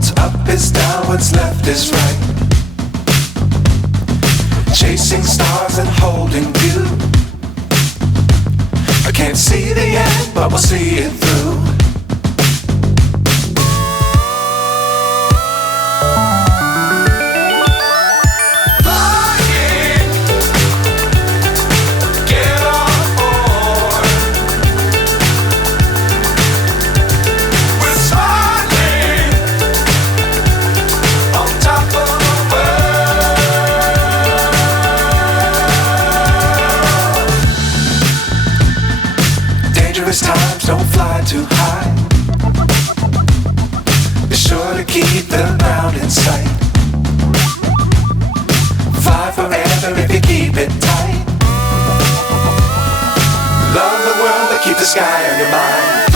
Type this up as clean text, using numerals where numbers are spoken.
What's up is down, what's left is right. Chasing stars and holding you. I can't see the end, but we'll see it through. Dangerous times, don't fly too high. Be sure to keep the ground in sight. Fly forever if you keep it tight. Love the world, but keep the sky on your mind.